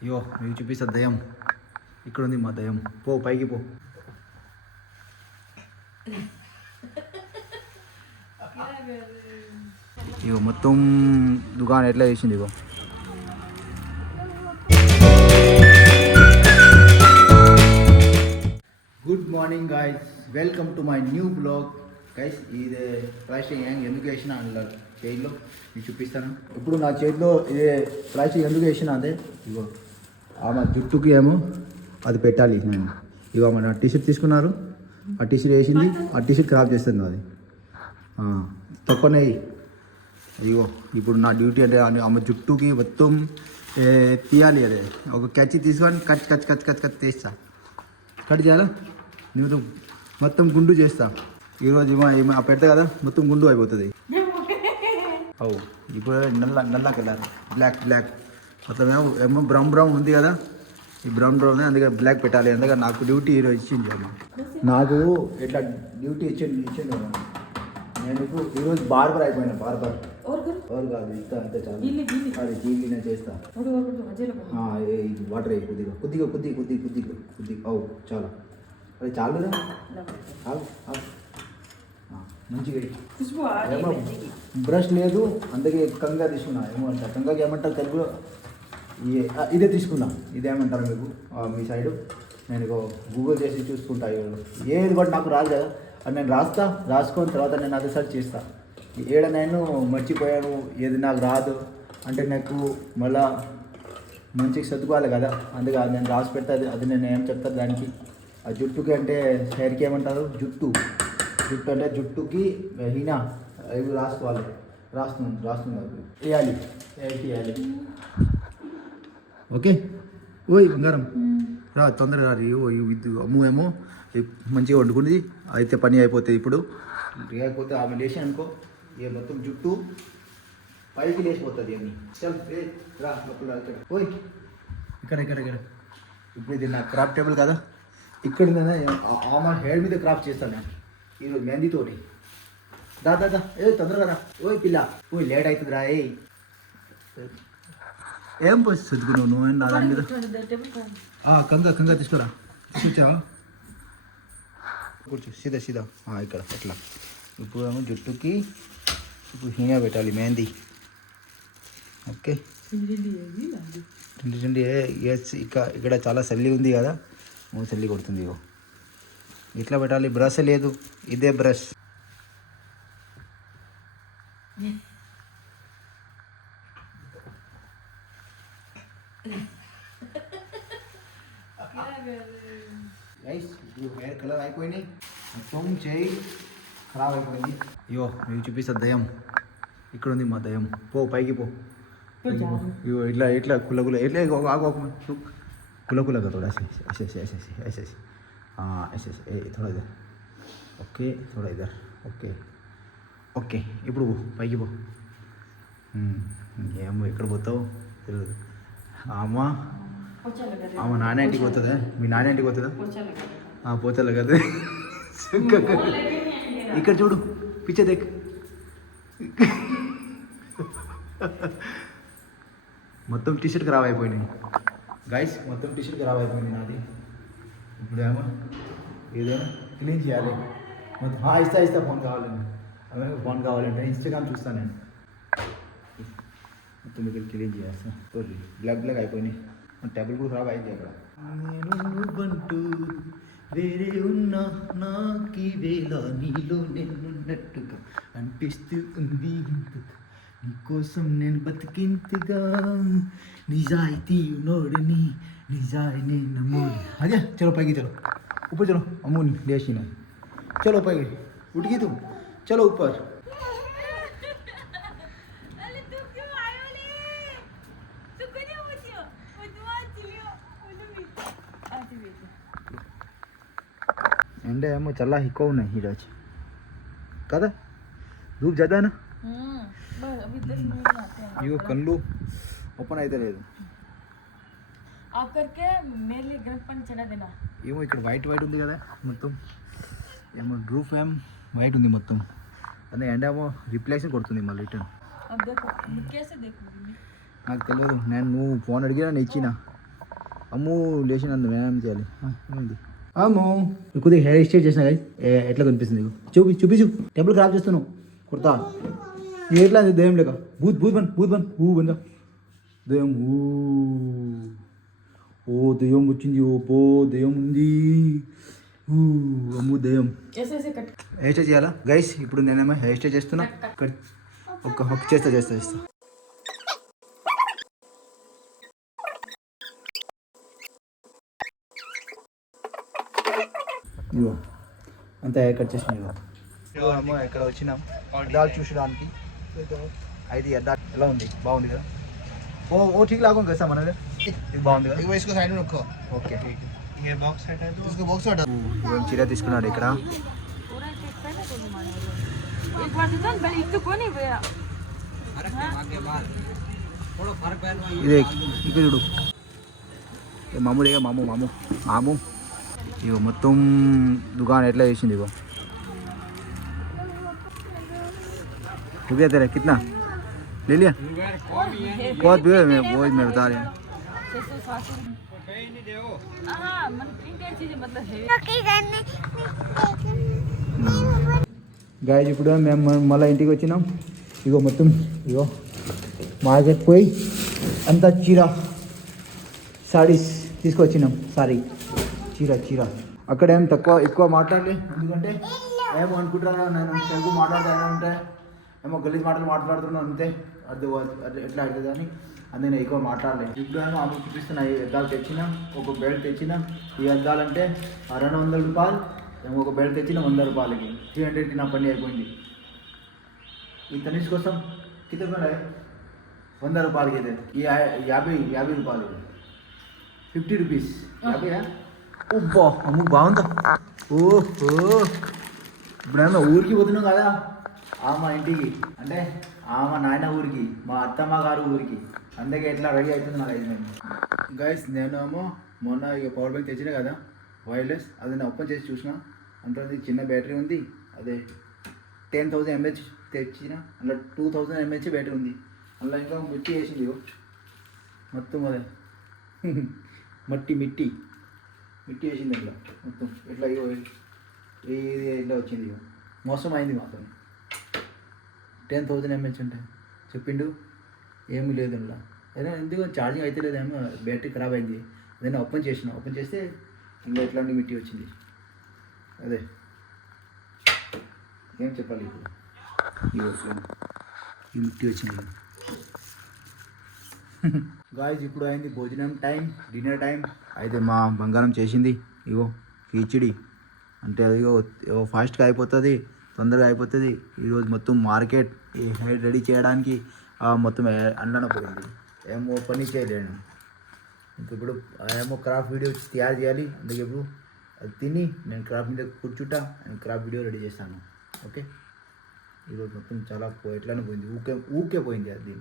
అయ్యో మీకు చూపిస్తా దయ్యం. ఇక్కడ ఉంది మా దయ్యం. పో పైకి పో. ఇగో మొత్తం దుకాణం ఎట్లా చేసింది. ఇగో good morning guys, welcome to my new blog guys. ఇది ప్లాస్టిక్ హ్యాంగ్ ఎందుకు వేసిన అన్నారు చేతిలో మీకు చూపిస్తాను. ఇప్పుడు నా చేతిలో ఇదే ప్లాస్టిక్ ఎందుకు వేసిన అదే ఇగో ఆమె జుట్టుకి ఏమో అది పెట్టాలి. నేను ఇగో మన టీషర్ట్ తీసుకున్నారు, ఆ టీషర్ట్ వేసింది, ఆ టీషర్ట్ ఖరాబ్ చేస్తుంది అది తప్పనే. ఇగో ఇప్పుడు నా డ్యూటీ అంటే ఆమె జుట్టుకి మొత్తం తీయాలి. అదే ఒక క్యాచ్ తీసుకొని కచ్ కచ్ కచ్ కచ్ కచ్ తీస్తా, కట్ చేయాలా నేను మొత్తం గుండు చేస్తా. ఈరోజు ఆ పెడతా కదా మొత్తం గుండు అయిపోతుంది. అవు ఇప్పుడు నల్లకి వెళ్ళాలి, బ్లాక్ మొత్తం ఏమో బ్రౌన్ ఉంది కదా, ఈ బ్రౌన్ అందుకే బ్లాక్ పెట్టాలి. ఎందుకంటే నాకు డ్యూటీ ఈరోజు ఇచ్చింది అమ్మ, నాకు ఇట్లా డ్యూటీ ఇచ్చింది కదా. నేను ఈరోజు బార్బర్ అయిపోయినా. బార్బర్ ఎవరు కాదు, ఇంత అంతే చాలు. అది జీలీ నేను చేస్తా. వాటర్ వేయి కొద్దిగా అవు చాలా, అది చాలురా మంచిగా. ఏమో బ్రష్ లేదు అందుకే కంగా తీసుకున్నా. ఏమంటారు కంగాకి ఏమంటారు తెలుగులో? ఇదే తీసుకుందాం. ఇదేమంటారు మీకు మీ సైడు? నేను గూగుల్ చేసి చూసుకుంటా. ఏది కూడా నాకు రాదు కదా, అది నేను రాసుకొని తర్వాత నేను అదే సెర్చ్ చేస్తా. ఏడ నేను మర్చిపోయాను, ఏది నాకు రాదు అంటే నాకు మళ్ళా మంచిగా చదువుకోవాలి కదా, అందుకే నేను రాసి పెడతా. అది నేను ఏం చెప్తాను దానికి. ఆ జుట్టుకి అంటే హెయిర్కి ఏమంటారు? జుట్టు అంటే జుట్టుకి హీనా ఇవి రాసుకోవాలి. రాస్తున్నారు వేయాలి, వేయాలి. ఓకే ఓయ్ బంగారం రా తొందరగా ఇది అమ్ము ఏమో మంచిగా వండుకుంది అయితే పని అయిపోతుంది. ఇప్పుడు లేకపోతే ఆమె లేచి అనుకో ఏ మొత్తం జుట్టు పైకి లేచిపోతుంది అన్ని. చల్ రా ఓయ్ ఇక్కడ ఇప్పుడు ఇది నా క్రాఫ్ట్ టేబుల్ కదా, ఇక్కడ ఆమె హెయిర్ మీద క్రాఫ్ట్ చేస్తాను నేను ఈరోజు మెహందీతోటి. దా తొందరగా రా ఓయ్ పిల్ల. ఓయ్ లేట్ అవుతుంది రా. ఏం పోసి చదువుకున్నావు నువ్వు నా దాని మీద? కంగా తీసుకురా, తీసుకొచ్చా కూర్చో సీదా ఇక్కడ అట్లా. ఇప్పుడు ఏమో జుట్టుకి ఇప్పుడు హీనా పెట్టాలి మెహందీ. Okay చిండి yes. ఇక్కడ చాలా చల్లి ఉంది కదా, చల్లి కొడుతుంది. ఇగో ఇట్లా పెట్టాలి. బ్రష్ లేదు, ఇదే బ్రష్. హెయిర్ కలర్ అయిపోయినాయి, మొత్తం చేయి ఖరాబ్ అయిపోయింది. అయ్యో మీకు చూపిస్తా దయ్యం. ఇక్కడ ఉంది మా దయ్యం. పో పైకి పో. ఇగో ఇట్లా కుల ఎట్లా ఆగో కుల थोड़ा ऐसे हाँ ऐसे थोड़ा इधर. ఓకే थोड़ा इधर. ఓకే ఇప్పుడు పో పైకి పో. ఏమో ఎక్కడ పోతావు తెలియదు. ఆమె నాన్న ఇంటికి పోతుందా? మీ నాన్న ఇంటికి పోతుందా? పోతలే కదా. ఇక్కడ చూడు పిచ్చే దేక్. మొత్తం టీషర్ట్ ఖరాబ్ అయిపోయినాయి గైస్, మొత్తం టీషర్ట్ ఖరాబ్ అయిపోయింది నాది. ఇప్పుడు ఏమో ఏదైనా క్లీన్ చేయాలి మొత్తం. ఇస్తా ఫోన్ కావాలండి, అలాగే ఫోన్ కావాలంటే ఇన్స్టాగ్రామ్ చూస్తాను నేను. మొత్తం మీకు క్లీన్ చేస్తాను. బ్లాక్ అయిపోయినాయి. టేబుల్ కూడా ఖరాబ్ అయింది అక్కడ. నేను నువ్వంటూ వేరే ఉన్నా నాకి వేళ నీలో నేనున్నట్టుగా అనిపిస్తూ ఉంది. నీకోసం నేను బతికింతగా నిజాయితీ నోడిని నిజాయిని నమ్మోడి. అదే చలో పైకి చలో ऊपर चलो. अमून लेशी ना चलो पै उठ गई तुम. चलो ऊपर. ఎండ ఏమో చల్ల ఎక్కువ ఉన్నాయి ఈరోజు కదా, ధూప్ ज़्यादा है ना. ఇగో కళ్ళు ఓపెన్ అయితే లేదు. ఏమో ఇక్కడ వైట్ ఉంది కదా మొత్తం, ఏమో రూఫ్ ఏం వైట్ ఉంది మొత్తం. అదే ఎండ ఏమో రిప్లేషన్ కొడుతుంది మళ్ళీ రిటర్న్. నాకు తెలియదు, నువ్వు ఫోన్ అడిగినా నేను ఇచ్చిన. అమ్ము లేచినందు ఏం చేయాలి ఏమైంది అమ్మో కొద్దిగా హెయిర్ స్టైల్ చేసిన కదా ఎట్లా కనిపిస్తుంది చూపించు టెంపుల్ ఖరాబ్ చేస్తున్నావు కుర్తా ఎట్లా దయ్యం లేక భూత్ బన్ బందా దయ్యం ఓ దయ్యం వచ్చింది ఓ దయ్యం ఉంది అమ్ము దయ్యం హెయిర్ స్టైల్ చేయాలా గైస్ ఇప్పుడు నేనేమో హెయిర్ స్టైల్ చేస్తున్నా ఒక హక్ చేస్తా ఇగో అంతా హెయిర్ కట్ చేసిన ఇగో అమ్మో ఇక్కడ వచ్చినాం అద్దాలు చూసడానికి అయితే అద్దాలు ఎలా ఉంది బాగుంది కదా ఓ ठीक लागून कैसा बना रे ఇది బాగుంది కదా इसको साइड में रखो ఓకే ये बॉक्स हटा दो इसको बॉक्स हटा ఇవన్నీ చీర తీసుకున్నాడు ఇక్కడ एक बार तो बड़ी इतने को नहीं भैया ఇదే ఇక్కడ చూడు మామూలుగా మాము ఇగో మొత్తం దుకాణం ఎట్లా చేసింది ఇగో रुपया तेरा कितना ले लिया बहुत भी मैं बहुत मैं बता रही हूँ గాయస్ ఇప్పుడు మేము మళ్ళీ ఇంటికి వచ్చినాం ఇగో మొత్తం ఇగో మార్కెట్ పోయి అంతా చీర సారీస్ తీసుకొచ్చినాం చీర అక్కడ ఏం ఎక్కువ మాట్లాడలే ఎందుకంటే ఏమో అనుకుంటారా నేను తెలుగు మాట్లాడతా ఉంటే ఏమో గలీజ్ మాటలు మాట్లాడుతున్నాను అంతే అది ఎట్లా అవుతుంది అని అందుకే నేను ఎక్కువ మాట్లాడలేదు ఇప్పుడు ఏమో అమ్మ చూపిస్తున్నా ఈ అద్దాలు తెచ్చిన ఒక బెల్ట్ తెచ్చిన ఈ అద్దాలంటే 200 రూపాయలు ఏమో ఒక బెల్ట్ తెచ్చిన 100 రూపాయలకి 300కి నా పని అయిపోయింది ఈ తనిష్ కోసం కింద 100 రూపాయలకి అయితే ఈ 50 రూపాయలు 50 రూపీస్ 50 ఉబ్బా అమ్ము బాగుందా ఓహో ఇప్పుడేమో ఊరికి పోతున్నాం కదా మా ఇంటికి అంటే మా నాయన ఊరికి మా అత్తమ్మ గారు ఊరికి అందుకే ఎట్లా రెడీ అవుతుంది నాకు అయితే గైస్ నేనేమో మొన్న ఇక పవర్ బ్యాంక్ తెచ్చిన కదా వైర్లెస్ అది నేను ఓపెన్ చేసి చూసిన అంటే చిన్న బ్యాటరీ ఉంది అదే 10,000 mAh తెచ్చిన అందులో 2,000 mAh బ్యాటరీ ఉంది అందులో ఇంకా మిట్టి వేసింది మొత్తం అదే మిట్టి వేసింది ఇట్లా మొత్తం ఎట్లా ఇది ఇట్లా వచ్చింది మోసం అయింది మాత్రం 10,000 mAh ఉంటాయి చెప్పిండు ఏమీ లేదు ఇలా అయినా ఎందుకు ఛార్జింగ్ అయితే లేదేమో బ్యాటరీ ఖరాబ్ అయింది అదే ఓపెన్ చేస్తే ఇంకా ఎట్లాంటి మిట్టి వచ్చింది అదే ఏం చెప్పాలి ఇప్పుడు ఈ మిట్టి వచ్చింది గాయస్ ఇప్పుడు అయింది భోజనం టైం డిన్నర్ టైం అయితే మా బంగారం చేసింది ఇగో కిచిడి అంటే అది ఫాస్ట్గా అయిపోతుంది తొందరగా అయిపోతుంది ఈరోజు మొత్తం మార్కెట్ ఈ హెయిర్ రెడీ చేయడానికి మొత్తం అండన పోయింది ఏమో పని చేయలేను ఇంక ఇప్పుడు ఏమో క్రాఫ్ట్ వీడియో తయారు చేయాలి అందుకే ఇప్పుడు అది తిని నేను క్రాఫ్ట్ మీద కూర్చుంటా నేను క్రాఫ్ట్ వీడియో రెడీ చేస్తాను ఓకే ఈరోజు మొత్తం చాలా ఎట్లానే పోయింది ఊకే పోయింది అది